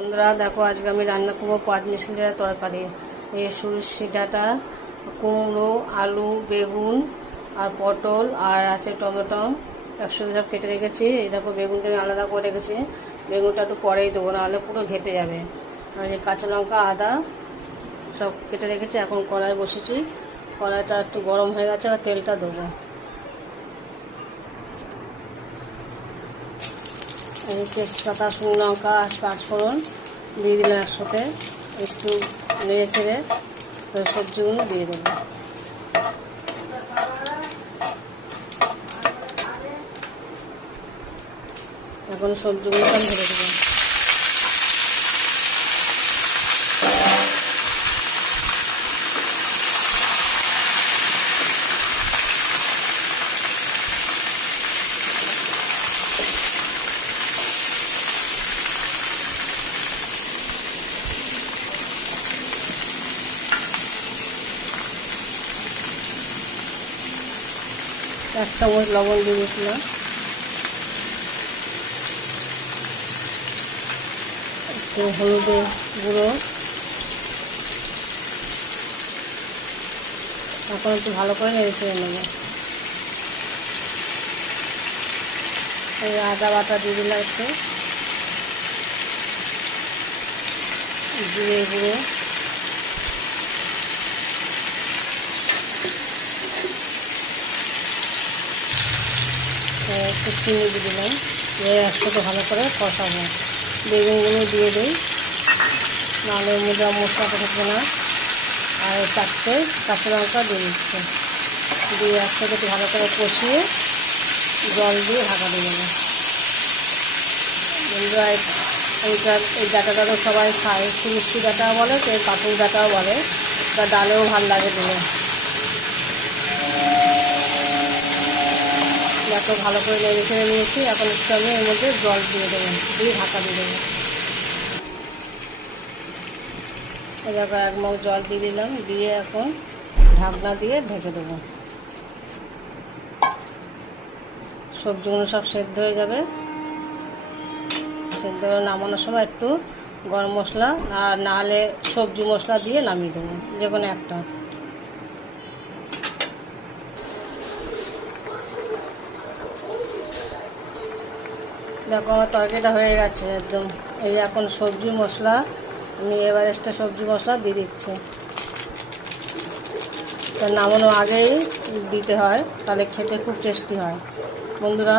বন্ধুরা দেখো, আজকে আমি রান্না করবো পাঁচমিশালি তরকারি। এই সরষে ডাঁটা, কুমড়ো, আলু, বেগুন আর পটল আর আছে টমেটো একসাথে সব কেটে রেখেছি। এই দেখো, বেগুনটা আমি আলাদা করে রেখেছি। বেগুনটা একটু পরেই দেবো, নাহলে পুরো ঘেটে যাবে। আর এই কাঁচা লঙ্কা, আদা সব কেটে রেখেছি। এখন কড়াই বসেছি, কড়াইটা একটু গরম হয়ে গেছে আর তেলটা দেবো। এই তেজপাতা, শুকনো লঙ্কা আর পাঁচফোড়ন দিয়ে দিলাম একসাথে। একটু নেড়ে ছেড়ে সবজিগুলো দিয়ে দেবো। এখন সবজিগুলো সব ভেজে দেবো। এক চামচ লবণ দিয়ে দিয়েছিলাম, একটু হলুদের গুঁড়ো। এখন একটু ভালো করে নেড়ে চেড়ে নেবো। এই আদা বাটা দিয়ে দিলাম, একটু জিরে গুঁড়ো, একটু চিনি দিয়ে দিলাম। একসাথে ভালো করে কষাবো। বেগুনগুলো দিয়ে দিই, নাহলে মধ্যে মশলাটা থাকবে না। আর চারটে কাঁচা লঙ্কা দিয়ে দিচ্ছে, দিয়ে একসাথে একটু ভালো করে কষিয়ে জল দিয়ে ঢাকা দিয়ে দেবো। বন্ধুরা, এই ডাঁটাটা তো সবাই খায়, মিষ্টি ডাঁটা বলে, কেউ পাতুর ডাঁটাও বলে, বা ডালেও ভাল লাগে দিলে। এত ভালো করে নেড়ে ছেড়ে নিয়েছি। এখন একটু আমি এর মধ্যে জল দিয়ে দেবো, দিয়ে ঢাকা দিয়ে দেবো। এবার এক মগ জল দিয়ে দিলাম, দিয়ে এখন ঢাকনা দিয়ে ঢেকে দেবো। সবজিগুলো সব সেদ্ধ হয়ে যাবে। সেদ্ধ হয়ে নামানোর সময় একটু গরম মশলা আর নাহলে সবজি মশলা দিয়ে নামিয়ে দেবো, যে কোনো একটা। দেখো, আমার তরকারিটা হয়ে গেছে একদম। এই এখন সবজি মশলা আমি এভারেস্টের সবজি মশলা দিয়ে দিচ্ছি। তা নামানোর আগেই দিতে হয়, তাহলে খেতে খুব টেস্টি হয়। বন্ধুরা,